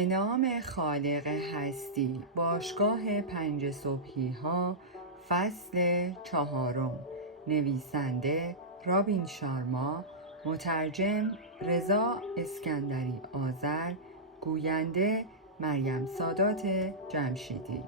به نام خالق هستی. باشگاه 5 صبحی ها، فصل 4. نویسنده رابین شارما، مترجم رضا اسکندری آذر، گوینده مریم سادات جمشیدی.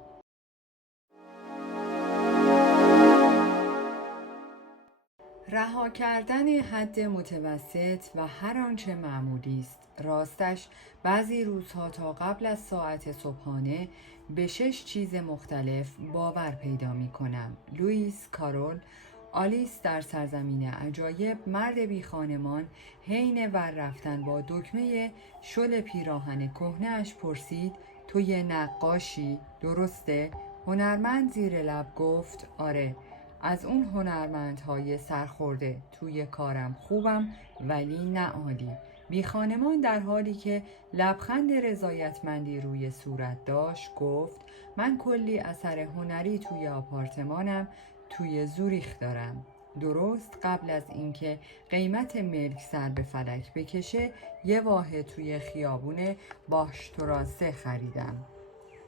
رها کردن حد متوسط و هر آنچه معمولی است. راستش بعضی روزها تا قبل از ساعت صبحانه به 6 چیز مختلف باور پیدا می کنم. لوئیس کارول، آلیس در سرزمین عجایب، مرد بی خانمان حین ور رفتن با دکمه شل پیراهن کهنه‌اش پرسید: تو یه نقاشی، درسته؟ هنرمند زیر لب گفت: آره، از اون هنرمندهای سرخورده. توی کارم خوبم ولی نه عالی. بی خانمان در حالی که لبخند رضایتمندی روی صورت داشت گفت: من کلی اثر هنری توی آپارتمانم توی زوریخ دارم. درست قبل از اینکه قیمت ملک سر به فلک بکشه یه واحد توی خیابون باشتراسه خریدم.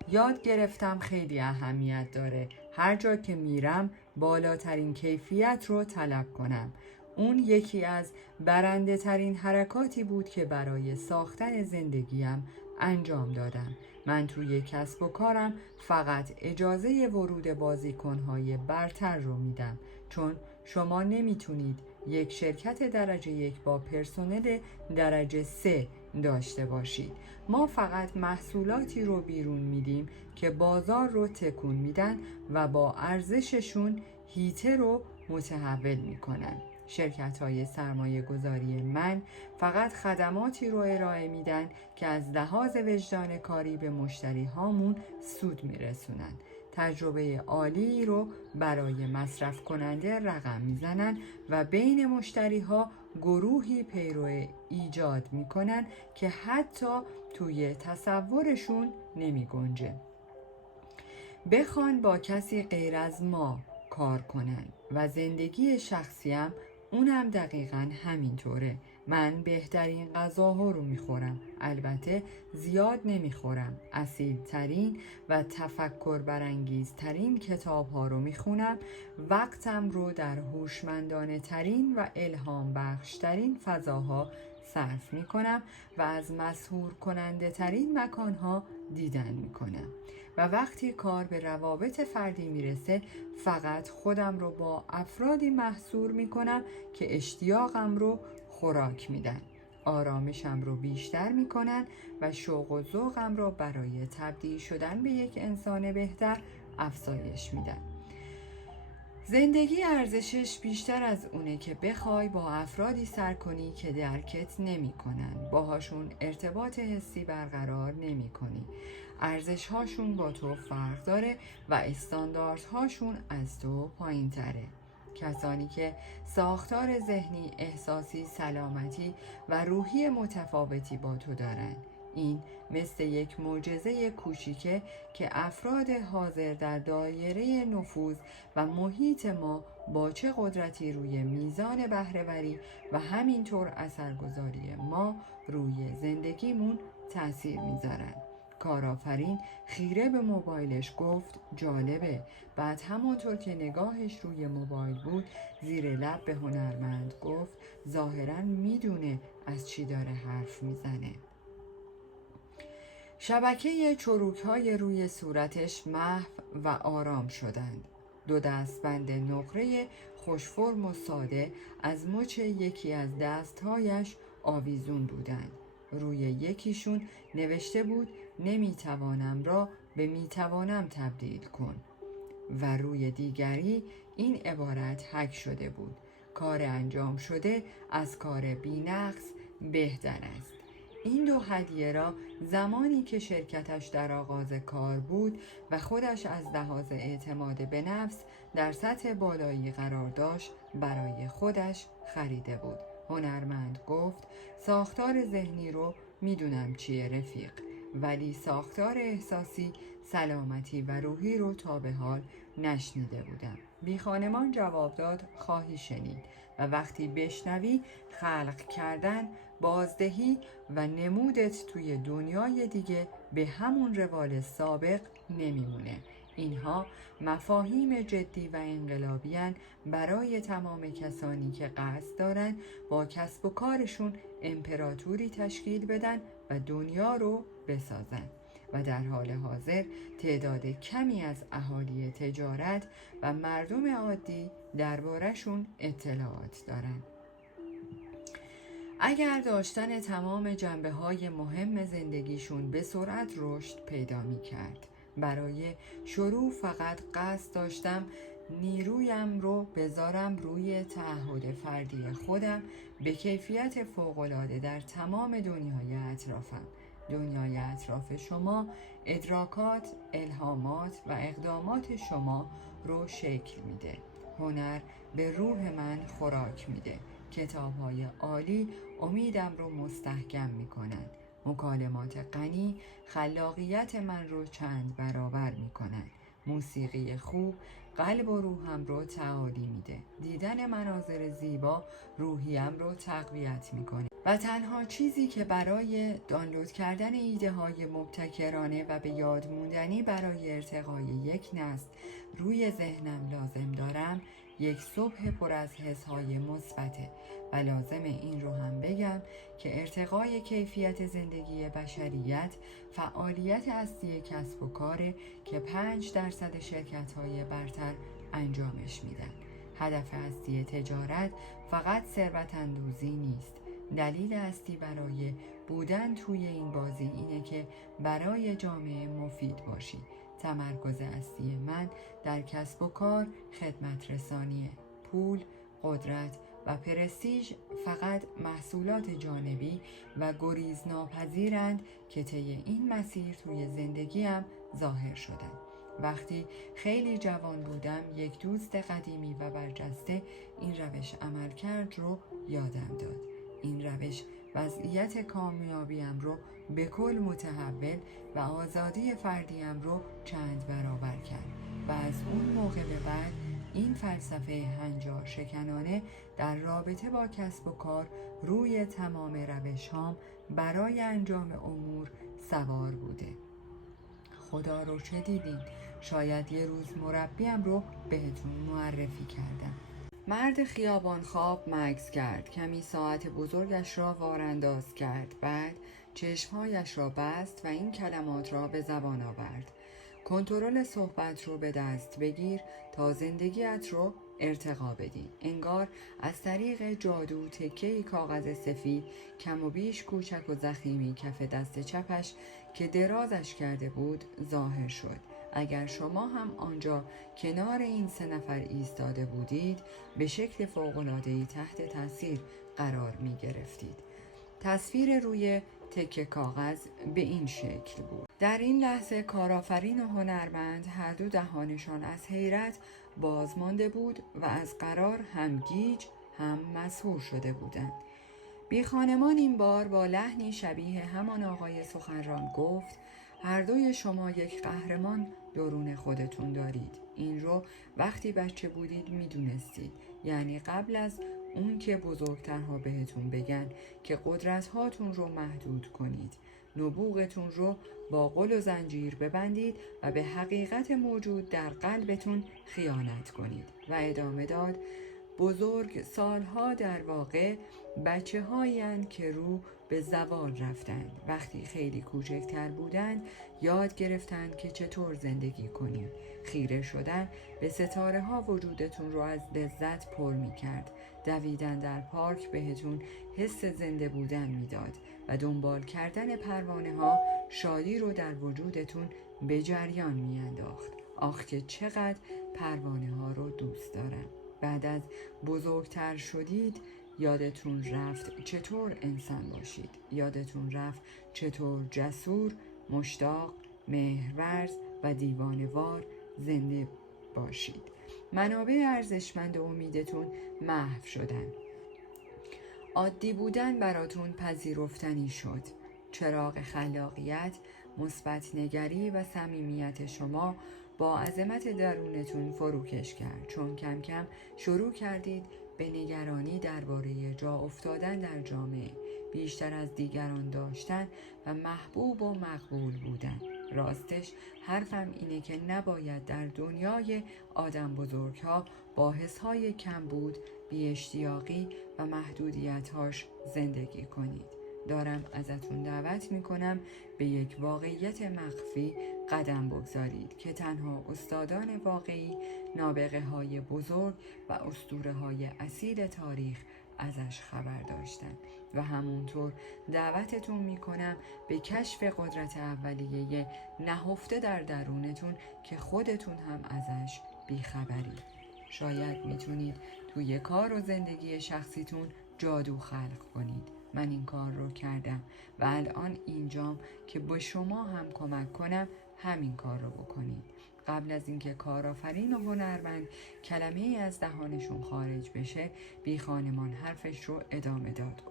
یاد گرفتم خیلی اهمیت داره هر جا که میرم بالاترین کیفیت رو طلب کنم. اون یکی از برنده ترین حرکاتی بود که برای ساختن زندگیم انجام دادم. من توی کسب و کارم فقط اجازه ورود بازیکنهای برتر رو میدم، چون شما نمیتونید یک شرکت درجه 1 با پرسنل درجه 3 داشته باشید. ما فقط محصولاتی رو بیرون میدیم که بازار رو تکون میدن و با ارزششون هیته رو متحول میکنن. شرکت‌های سرمایه گذاری من فقط خدماتی رو ارائه میدن که از لحاظ وجدان کاری به مشتری هامون سود میرسونن. تجربه عالی رو برای مصرف کننده رقم میزنن و بین مشتری ها گروهی پیرو ایجاد میکنن که حتی توی تصورشون نمی گنجه. بخوان با کسی غیر از ما کار کنن و زندگی شخصیم اونم دقیقاً همینطوره. من بهترین غذاها رو میخورم، البته زیاد نمیخورم. اصیل ترین و تفکر برانگیز ترین کتاب ها رو میخونم. وقتم رو در هوشمندانه ترین و الهام بخش ترین فضاها صرف میکنم و از مسحور کننده ترین مکان ها دیدن میکنم. و وقتی کار به روابط فردی میرسه فقط خودم رو با افرادی محصور میکنم که اشتیاقم رو خوراک میدن، آرامشم رو بیشتر میکنن و شوق و ذوقم رو برای تبدیل شدن به یک انسان بهتر افزایش میدن. زندگی ارزشش بیشتر از اونه که بخوای با افرادی سر کنی که درکت نمی کنن، باهاشون ارتباط حسی برقرار نمی کنی. ارزشهاشون با تو فرق داره و استانداردهاشون از تو پایین تره. کسانی که ساختار ذهنی، احساسی، سلامتی و روحی متفاوتی با تو دارن. این مثل یک معجزه کوچیکه که افراد حاضر در دایره نفوذ و محیط ما با چه قدرتی روی میزان بهره‌وری و همینطور اثرگذاری ما روی زندگیمون تأثیر میذارن. کارآفرین خیره به موبایلش گفت: جالبه. بعد همانطور که نگاهش روی موبایل بود زیر لب به هنرمند گفت: ظاهراً میدونه از چی داره حرف میزنه. شبکه چروک‌های روی صورتش محو و آرام شدند. 2 دستبند نقره خوشفرم و ساده از مچ یکی از دستهایش آویزون بودند. روی یکیشون نوشته بود: نمیتوانم را به میتوانم تبدیل کن، و روی دیگری این عبارت حک شده بود: کار انجام شده از کار بی‌نقص بهتر است. این 2 هدیه را زمانی که شرکتش در آغاز کار بود و خودش از لحاظ اعتماد به نفس در سطح بالایی قرار داشت برای خودش خریده بود. هنرمند گفت: ساختار ذهنی رو میدونم چیه رفیق، ولی ساختار احساسی، سلامتی و روحی رو تا به حال نشنیده بودم. بی خانمان جواب داد خواهی شنید و وقتی بشنوی خلق کردن، بازدهی و نمودت توی دنیای دیگه به همون روال سابق نمیمونه. اینها مفاهیم جدی و انقلابی‌اند برای تمام کسانی که قصد دارن با کسب و کارشون امپراتوری تشکیل بدن و دنیا رو بسازن. و در حال حاضر تعداد کمی از اهالی تجارت و مردم عادی درباره‌شون اطلاعات دارن. اگر داشتن تمام جنبه‌های مهم زندگیشون به سرعت رشد پیدا می‌کرد. برای شروع فقط قصد داشتم نیرویم رو بذارم روی تعهد فردی خودم به کیفیت فوق‌العاده در تمام دنیای اطرافم. دنیای اطراف شما ادراکات، الهامات و اقدامات شما رو شکل میده. هنر به روح من خوراک میده. کتاب‌های عالی امیدم رو مستحکم میکنن. مکالمات غنی خلاقیت من رو چند برابر میکنن. موسیقی خوب قلب و روحم رو تعالی میده. دیدن مناظر زیبا روحیم رو تقویت میکنه. و تنها چیزی که برای دانلود کردن ایده های مبتکرانه و به یاد موندنی برای ارتقای یک نسل روی ذهنم لازم دارم یک صبح پر از حسهای مثبته و لازمه این رو هم بگم که ارتقای کیفیت زندگی بشریت فعالیت اصلی کسب و کاره که 5% شرکت‌های برتر انجامش میدن. هدف اصلی تجارت فقط ثروت اندوزی نیست. دلیل اصلی برای بودن توی این بازی اینه که برای جامعه مفید باشی. تمرکز اصلی من در کسب و کار خدمت رسانیه. پول، قدرت و پرستیژ فقط محصولات جانبی و گریز ناپذیرند که طی این مسیر توی زندگیم ظاهر شدن. وقتی خیلی جوان بودم یک دوست قدیمی و برجسته این روش عملکرد رو یادم داد. این روش وضعیت کامیابیم رو به کل متحول و آزادی فردیم رو چند برابر کرد و از اون موقع به بعد این فلسفه هنجار شکنانه در رابطه با کسب و کار روی تمام روش‌هام برای انجام امور سوار بوده. خدا رو چه دیدین؟ شاید یه روز مربیم رو بهتون معرفی کردم. مرد خیابان خواب مکث کرد. کمی ساعت بزرگش را وارانداز کرد. بعد چشمهایش را بست و این کلمات را به زبان آورد: کنترل صحبت رو به دست بگیر تا زندگیت رو ارتقا بدی. انگار از طریق جادو تکه‌ای کاغذ سفید کم و بیش کوچک و ضخیمی کف دست چپش که درازش کرده بود ظاهر شد. اگر شما هم آنجا کنار این 3 نفر ایستاده بودید به شکل فوق‌العاده‌ای تحت تاثیر قرار می گرفتید. تصویر روی تکه کاغذ به این شکل بود. در این لحظه کارآفرین و هنرمند هر دو دهانشان از حیرت باز مانده بود و از قرار هم گیج هم مسحور شده بودند. بی خانمان این بار با لحنی شبیه همان آقای سخنران گفت: هر دوی شما یک قهرمان درون خودتون دارید. این رو وقتی بچه بودید میدونستید. یعنی قبل از اون که بزرگترها بهتون بگن که قدرت هاتون رو محدود کنید، نبوغتون رو با قل و زنجیر ببندید و به حقیقت موجود در قلبتون خیانت کنید. و ادامه داد: بزرگ سالها در واقع بچه هایند که رو به زوال رفتند. وقتی خیلی کوچکتر بودند یاد گرفتند که چطور زندگی کنیم. خیره شدن به ستاره ها وجودتون رو از لذت پر می کرد. دویدن در پارک بهتون حس زنده بودن میداد و دنبال کردن پروانه ها شادی رو در وجودتون به جریان می انداخت. آخ که چقدر پروانه ها رو دوست دارم. بعد از بزرگتر شدید یادتون رفت چطور انسان باشید. یادتون رفت چطور جسور، مشتاق، مهرورز و دیوانه‌وار زنده باشید. منابع ارزشمند امیدتون محو شدن. عادی بودن براتون پذیرفتنی شد. چراغ خلاقیت، مثبت نگری و صمیمیت شما با عظمت درونتون فروکش کرد، چون کم کم شروع کردید به نگرانی درباره جا افتادن در جامعه، بیشتر از دیگران داشتن و محبوب و مقبول بودن. راستش حرفم اینه که نباید در دنیای آدم بزرگها با حسهای کمبود، بی‌اشتیاقی و محدودیت‌هاش زندگی کنید. دارم ازتون دعوت میکنم به یک واقعیت مخفی قدم بگذارید که تنها استادان واقعی، نابغه های بزرگ و اسطوره های اصیل تاریخ ازش خبر داشتن و همونطور دعوتتون میکنم به کشف قدرت اولیه نهفته در درونتون که خودتون هم ازش بیخبرید. شاید میتونید توی کار و زندگی شخصیتون جادو خلق کنید. من این کار رو کردم و الان اینجام که به شما هم کمک کنم همین کار رو بکنید. قبل از اینکه کارآفرین و هنرمند کلمه ای از دهانشون خارج بشه، بی خانمان حرفش رو ادامه داد.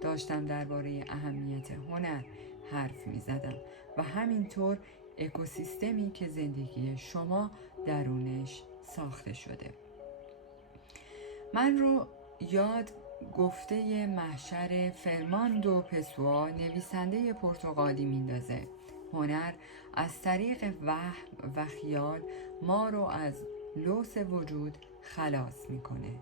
داشتم درباره اهمیت هنر حرف می زدم و همینطور اکوسیستمی که زندگی شما درونش ساخته شده. من رو یاد گفته محشر فرماندو پسوا، نویسنده پرتغالی میندازه. هنر از طریق وهم و خیال ما رو از لوث وجود خلاص میکنه.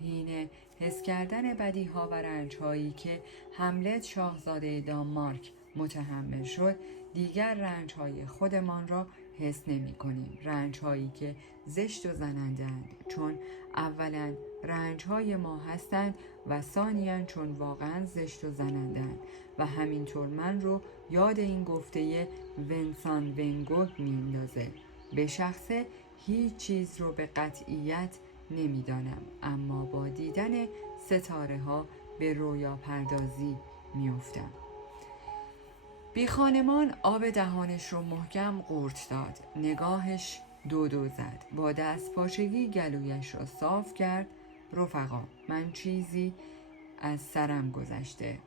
حین حس کردن بدیها و رنجهایی که هملت شاهزاده دانمارک متحمل شد، دیگر رنجهای خودمان را حس نمی کنیم. رنجهایی که زشت و زنندند، چون اولا رنجهای ما هستند و ثانیاً چون واقعا زشت و زنندند. و همینطور من رو یاد این گفته ونسان ونگوگ میندازه. به شخصه هیچ چیز رو به قطعیت نمیدانم، اما با دیدن ستاره ها به رویا پردازی میافتم. بی خانمان آب دهانش رو محکم قورت داد. نگاهش دو زد. با دست پاچگی گلویش را صاف کرد. رفقا، من چیزی از سرم گذشته.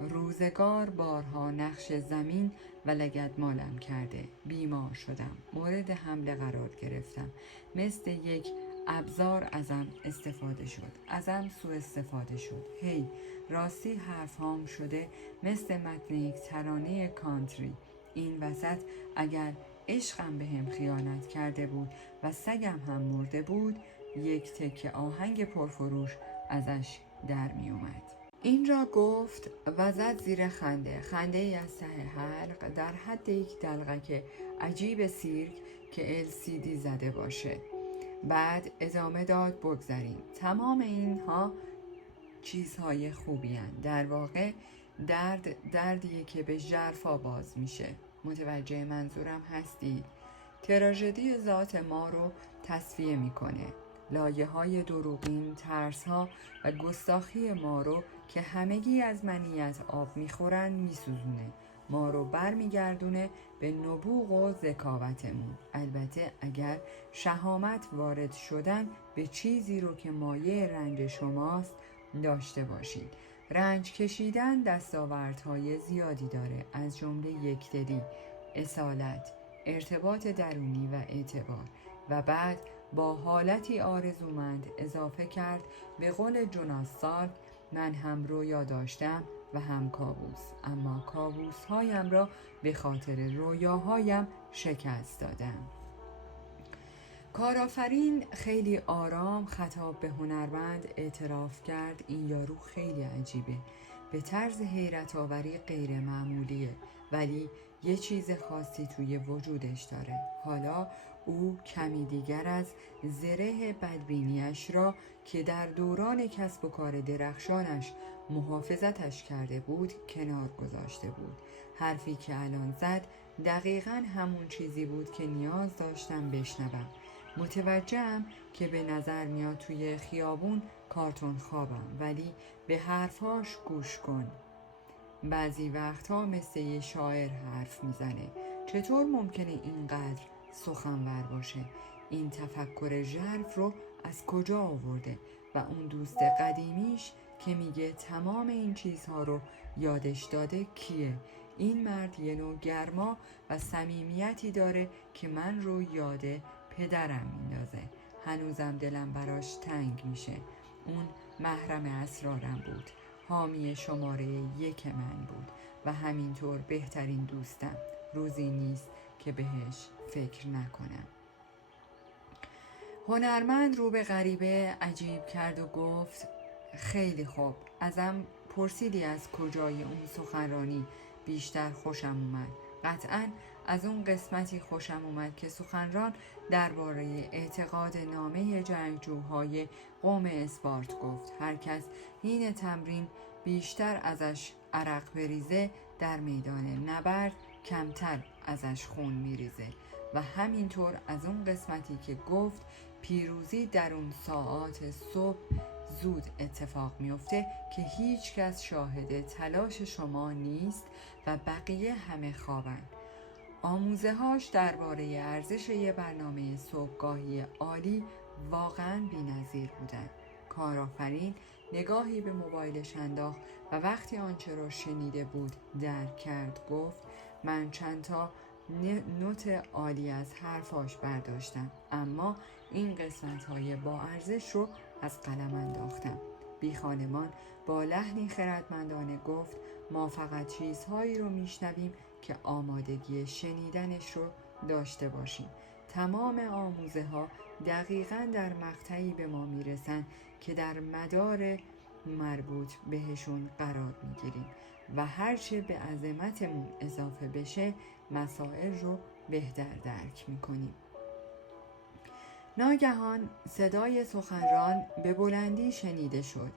روزگار بارها نقش زمین و لگدمالم کرده. بیمار شدم. مورد حمله قرار گرفتم. مثل یک ابزار ازم استفاده شد. ازم سوء استفاده شد. راستی حرفهام شده مثل متن یک ترانه کانتری. این وسط اگر عشقم به هم خیانت کرده بود و سگم هم مرده بود، یک تکه آهنگ پرفروش ازش در می اومد. این را گفت و زد زیر خنده ای از ته حلق، در حد یک دلغک عجیب سیرک که LCD زده باشه. بعد ادامه داد بگذاریم. تمام اینها چیزهای خوبی هستند. در واقع دردیه که به ژرفا باز میشه. متوجه منظورم هستید؟ تراژدی ذات ما رو تصفیه میکنه. لایه های دروغین، ترس ها و گستاخی ما رو که همگی از منیت آب میخورن میسوزونه. ما رو برمیگردونه به نبوغ و ذکاوتمون. البته اگر شهامت وارد شدن به چیزی رو که مایه رنج شماست داشته باشید. رنج کشیدن دستاوردهای زیادی داره، از جمله یکدلی، اصالت، ارتباط درونی و اعتبار. و بعد با حالتی آرزومند اضافه کرد به قول جوناس سالک، من هم رویا داشتم و هم کابوس، اما کابوس هایم را به خاطر رویاهایم شکست دادم. کارآفرین خیلی آرام خطاب به هنرمند اعتراف کرد این یارو خیلی عجیبه، به طرز حیرت آوری غیر معمولیه، ولی یه چیز خاصی توی وجودش داره. حالا او کمی دیگر از زره بدبینیش را که در دوران کسب و کار درخشانش محافظتش کرده بود کنار گذاشته بود. حرفی که الان زد دقیقاً همون چیزی بود که نیاز داشتم بشنوم. متوجهم که به نظر میاد توی خیابون کارتون خوابم، ولی به حرفاش گوش کن. بعضی وقتها مثل یه شاعر حرف میزنه. چطور ممکنه اینقدر سخنور باشه؟ این تفکر ژرف رو از کجا آورده؟ و اون دوست قدیمیش که میگه تمام این چیزها رو یادش داده کیه؟ این مرد یه نوع گرما و صمیمیتی داره که من رو یاد پدرم میندازه. هنوزم دلم براش تنگ میشه. اون محرم اسرارم بود، حامی شماره 1 من بود و همینطور بهترین دوستم. روزی نیست که بهش فکر نکنم. هنرمند رو به غریبه عجیب کرد و گفت خیلی خوب. ازم پرسیدی از کجای اون سخنرانی بیشتر خوشم اومد. قطعاً از اون قسمتی خوشم اومد که سخنران درباره اعتقاد نامه جنگجوهای قوم اسپارت گفت. هر کس حین تمرین بیشتر ازش عرق بریزه، در میدان نبرد کمتر ازش خون میریزه. و همینطور از اون قسمتی که گفت پیروزی در اون ساعات صبح زود اتفاق میفته که هیچ کس شاهد تلاش شما نیست و بقیه همه خوابن. آموزه هاش درباره ارزش یه برنامه صبحگاهی عالی واقعاً بی‌نظیر بودن. کارآفرین نگاهی به موبایلش انداخت و وقتی آنچه را شنیده بود درک کرد گفت من چند تا نوت عالی از حرفاش برداشتم، اما این قسمت های با ارزش رو از قلم انداختم. بی خانمان با لحنی خردمندانه گفت ما فقط چیزهایی رو میشنویم که آمادگی شنیدنش رو داشته باشیم. تمام آموزه ها دقیقاً در مقطعی به ما میرسن که در مدار مربوط بهشون قرار میگیریم و هرچه به عظمتمون اضافه بشه مسائل رو بهتر درک میکنیم. ناگهان صدای سخنران به بلندی شنیده شد.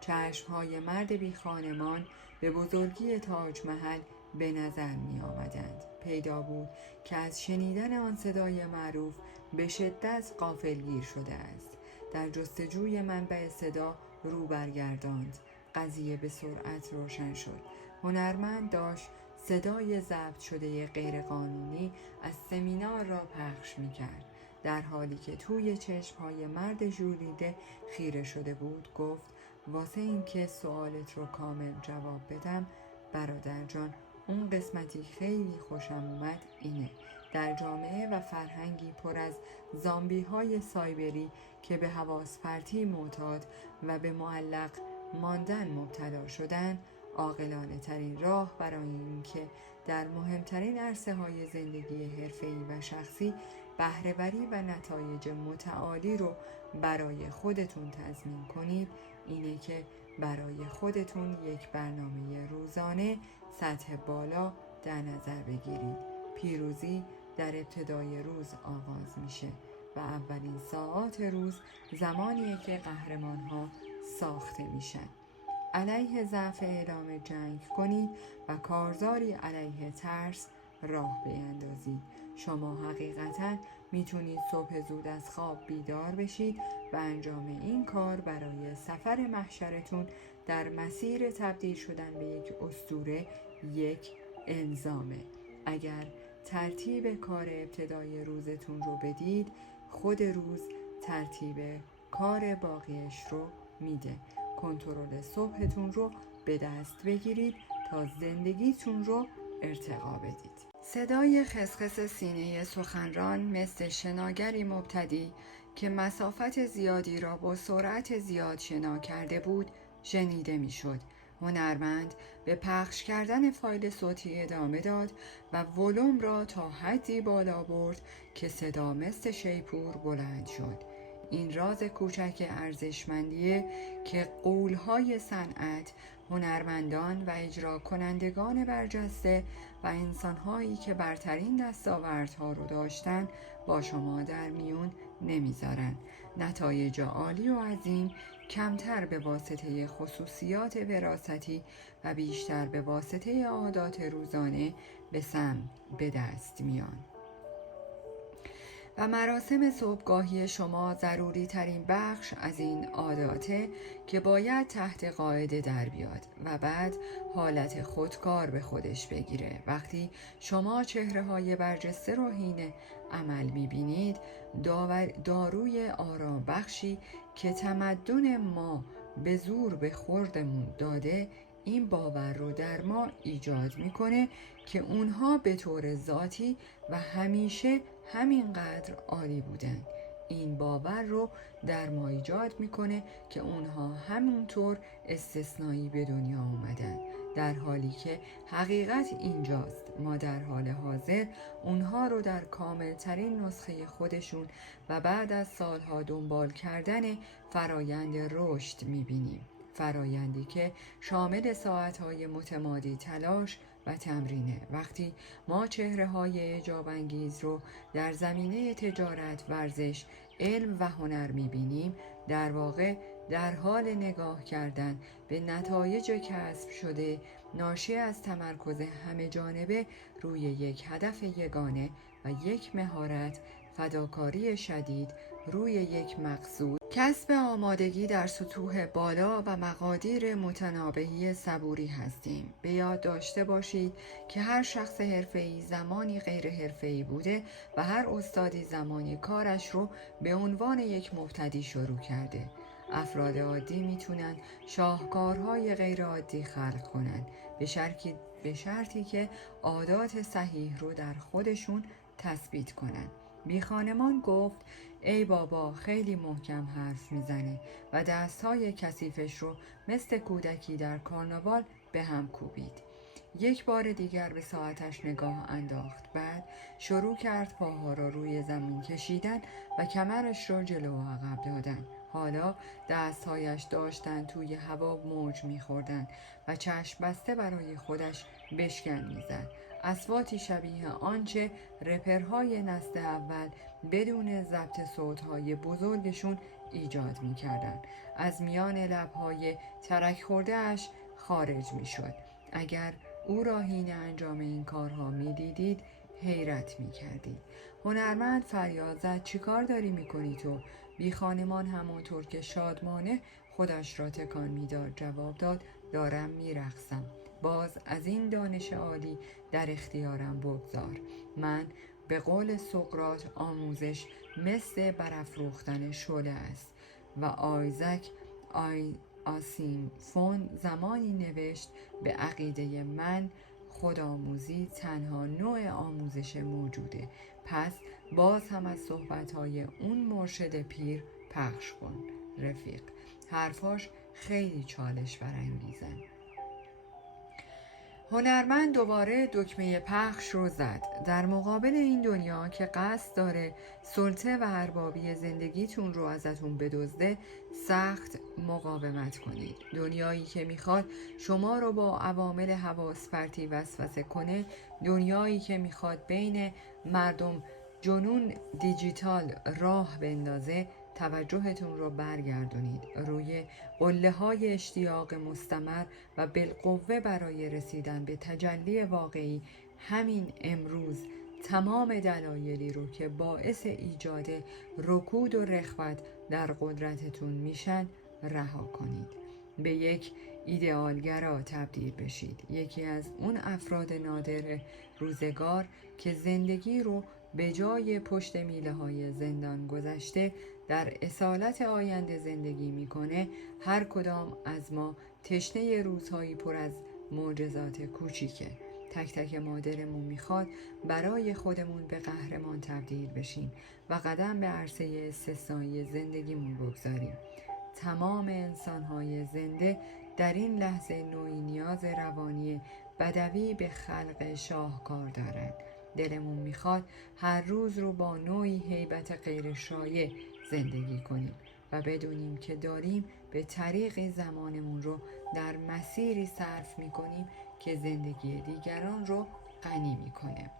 چشمهای مرد بی خانمان به بزرگی تاج محل به نظر می آمدند. پیدا بود که از شنیدن آن صدای معروف به شدت غافلگیر شده است. در جستجوی منبع صدا رو برگرداند. قضیه به سرعت روشن شد. هنرمند داشت صدای ضبط شده غیرقانونی از سمینار را پخش می کرد. در حالی که توی چشمهای مرد ژولیده خیره شده بود گفت واسه این که سوالت رو کامل جواب بدم برادر جان، اون قسمتی خیلی خوشم اومد اینه: در جامعه و فرهنگی پر از زامبی های سایبری که به حواس پرتی معتاد و به معلق ماندن مبتلا شدن، عاقلانه ترین راه برای اینکه در مهمترین عرصه های زندگی حرفه‌ای و شخصی بهره‌وری و نتایج متعالی رو برای خودتون تضمین کنید اینه که برای خودتون یک برنامه روزانه سطح بالا در نظر بگیرید. پیروزی در ابتدای روز آغاز میشه و اولین ساعات روز زمانیه که قهرمان‌ها ساخته میشن. علیه ضعف اعلام جنگ کنید و کارزاری علیه ترس راه بیندازید. شما حقیقتاً میتونید صبح زود از خواب بیدار بشید و انجام این کار برای سفر محشرتون در مسیر تبدیل شدن به یک اسطوره یک الزامه. اگر ترتیب کار ابتدای روزتون رو بدید، خود روز ترتیب کار باقیش رو میده. کنترل صبحتون رو به دست بگیرید تا زندگیتون رو ارتقا بدید. صدای خسخس سینه سخنران مثل شناگری مبتدی که مسافت زیادی را با سرعت زیاد شنا کرده بود شنیده میشد. هنرمند به پخش کردن فایل صوتی ادامه داد و ولوم را تا حدی بالا برد که صدا مثل شیپور بلند شد. این راز کوچک ارزشمندیه که قولهای صنعت، هنرمندان و اجرا کنندگان برجسته و انسانهایی که برترین دستاوردها رو داشتن با شما در میون نمیذارن. نتایج عالی و عظیم کمتر به واسطه خصوصیات وراثتی و بیشتر به واسطه عادات روزانه به دست میان. و مراسم صبحگاهی شما ضروری ترین بخش از این عاداته که باید تحت قاعده در بیاد و بعد حالت خودکار به خودش بگیره. وقتی شما چهره های برجسته رو حین عمل میبینید، داروی آرام بخشی که تمدن ما به زور به خوردمون داده این باور رو در ما ایجاد میکنه که اونها به طور ذاتی و همیشه همینقدر عالی بودن. این باور رو در ما ایجاد میکنه که اونها همونطور استثنایی به دنیا اومدن، در حالی که حقیقت اینجاست. ما در حال حاضر اونها رو در کامل ترین نسخه خودشون و بعد از سالها دنبال کردن فرایند رشد میبینیم. فرایندی که شامل ساعتهای متمادی تلاش و تمرینه. وقتی ما چهره‌های اعجاب‌انگیز رو در زمینه تجارت، ورزش، علم و هنر می‌بینیم، در واقع در حال نگاه کردن به نتایج کسب شده ناشی از تمرکز همه جانبه روی یک هدف یگانه و یک مهارت، فداکاری شدید روی یک مقصود، کسب آمادگی در سطوح بالا و مقادیر متنابهی صبوری هستیم. به یاد داشته باشید که هر شخص حرفه‌ای زمانی غیر حرفه‌ای بوده و هر استادی زمانی کارش رو به عنوان یک مبتدی شروع کرده. افراد عادی میتونن شاهکارهای غیر عادی خلق کنن به شرطی که عادات صحیح رو در خودشون تثبیت کنن. بیخانمان گفت ای بابا خیلی محکم حرف میزنه و دستهای کثیفش رو مثل کودکی در کارناوال به هم کوبید. یک بار دیگر به ساعتش نگاه انداخت. بعد شروع کرد پاها را روی زمین کشیدن و کمرش را جلو و عقب دادن. حالا دستهایش داشتن توی هوا موج میخوردن و چشم بسته برای خودش بشکن میزد. اصواتی شبیه آنچه رپرهای نسل اول بدون ضبط صوتهای بزرگشون ایجاد میکردن از میان لبهای ترک خورده اش خارج میشد. اگر او را حین انجام این کارها میدیدید حیرت میکردید. هنرمند فریاد زد چیکار داری میکنی تو؟ بیخانمان همانطور که شادمانه خودش را تکان میداد جواب داد دارم میرقصم. باز از این دانش عالی در اختیارم بگذار. من به قول سقراط آموزش مثل برافروختن شعله است و آیزک آسینفون زمانی نوشت به عقیده من خودآموزی تنها نوع آموزش موجوده. پس باز هم از صحبتهای اون مرشد پیر پخش کن رفیق. حرفاش خیلی چالش برانگیزن. هنرمند دوباره دکمه پخش رو زد. در مقابل این دنیا که قصد داره سلطه و اربابی زندگیتون رو ازتون بدزده سخت مقاومت کنید. دنیایی که میخواد شما رو با عوامل حواس پرتی وسوسه کنه، دنیایی که میخواد بین مردم جنون دیجیتال راه بندازه، توجهتون رو برگردونید روی قله‌های اشتیاق مستمر و بالقوه برای رسیدن به تجلی واقعی. همین امروز تمام دلایلی رو که باعث ایجاد رکود و رخوت در قدرتتون میشن رها کنید. به یک ایدئالگرا تبدیل بشید. یکی از اون افراد نادر روزگار که زندگی رو به جای پشت میله های زندان گذشته در اصالت آینده زندگی میکنه. هر کدام از ما تشنه روزهایی پر از معجزات کوچیکه. تک تک ما دلمون میخواد برای خودمون به قهرمان تبدیل بشیم و قدم به عرصه استثنایی زندگیمون بگذاریم. تمام انسانهای زنده در این لحظه نوعی نیاز روانی بدوی به خلق شاهکار دارند. دلمون میخواد هر روز رو با نوعی هیبت غیر شایع زندگی کنیم و بدونیم که داریم به طریق زمانمون رو در مسیری صرف میکنیم که زندگی دیگران رو غنی میکنه.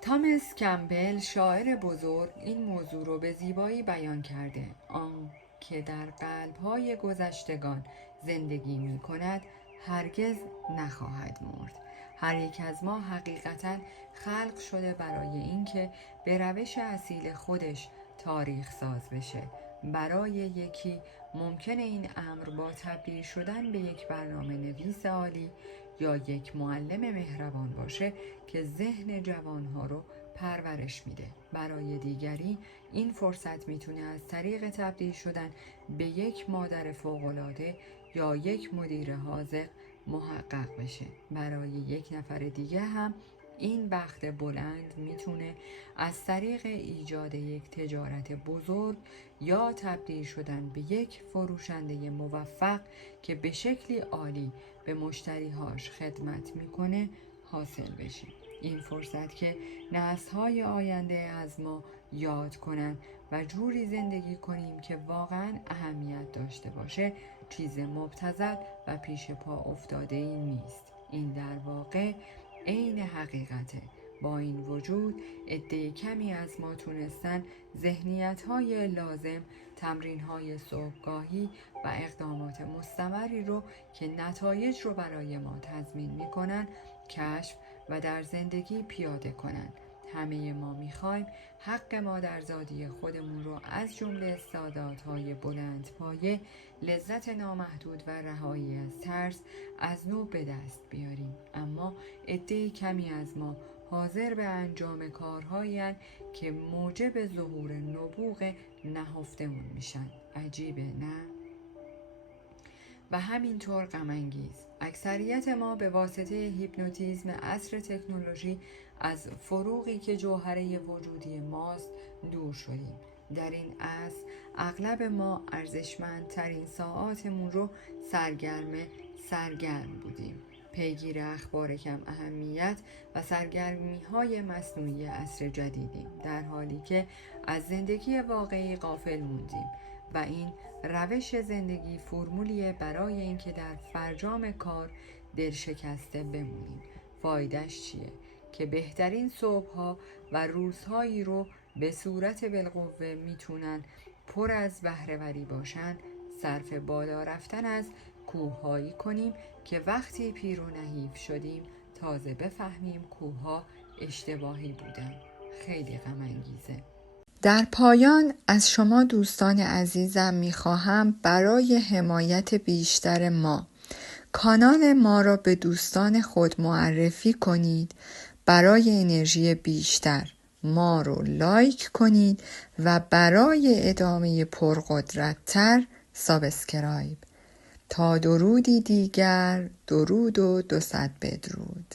تامس کمپبل شاعر بزرگ این موضوع رو به زیبایی بیان کرده. آن که در قلب‌های گذشتگان زندگی می‌کند هرگز نخواهد مرد. هر یک از ما حقیقتاً خلق شده برای اینکه به روش اصیل خودش تاریخ ساز بشه. برای یکی ممکنه این امر با تبدیل شدن به یک برنامه نویس عالی یا یک معلم مهربان باشه که ذهن جوانها رو پرورش میده. برای دیگری این فرصت میتونه از طریق تبدیل شدن به یک مادر فوق‌العاده یا یک مدیر حاذق محقق بشه. برای یک نفر دیگه هم این بخت بلند میتونه از طریق ایجاد یک تجارت بزرگ یا تبدیل شدن به یک فروشنده موفق که به شکلی عالی به مشتریهاش خدمت میکنه حاصل بشه. این فرصت که نسل‌های آینده از ما یاد کنن و جوری زندگی کنیم که واقعا اهمیت داشته باشه چیز مبتذل و پیش پا افتاده ای نیست. این در واقع عین حقیقته. با این وجود عده کمی از ما تونستن ذهنیت‌های لازم، تمرین‌های صبحگاهی و اقدامات مستمری رو که نتایج رو برای ما تضمین می‌کنن کشف و در زندگی پیاده کنن. همه ما میخوایم حق مادرزادی خودمون رو از جمله استعدادهای بلند پایه، لذت نامحدود و رهایی از ترس از نو به دست بیاریم. اما عده کمی از ما حاضر به انجام کارهایی هستند که موجب ظهور نبوغ نهفتمون میشن. عجیبه نه؟ و همینطور غم انگیز اکثریت ما به واسطه هیپنوتیزم عصر تکنولوژی از فروغی که جوهره وجودی ماست دور شدیم. در این عصر اغلب ما ارزشمندترین ساعاتمون رو سرگرم بودیم، پیگیر اخبار کم اهمیت و سرگرمی‌های مصنوعی عصر جدیدیم، در حالی که از زندگی واقعی غافل موندیم. و این روش زندگی فرمولیه برای اینکه در فرجام کار دل شکسته بمونیم. فایدهش چیه؟ که بهترین صبح‌ها و روزهایی رو به صورت بالقوه میتونن پر از بهره‌وری باشن، صرف بالا رفتن از کوه‌هایی کنیم که وقتی پیر و نحیف شدیم تازه بفهمیم کوه‌ها اشتباهی بودن. خیلی غم انگیزه. در پایان از شما دوستان عزیزم میخواهم برای حمایت بیشتر ما کانال ما را به دوستان خود معرفی کنید. برای انرژی بیشتر ما رو لایک کنید و برای ادامه پرقدرت‌تر سابسکرایب. تا درودی دیگر، درود و 200 بدرود.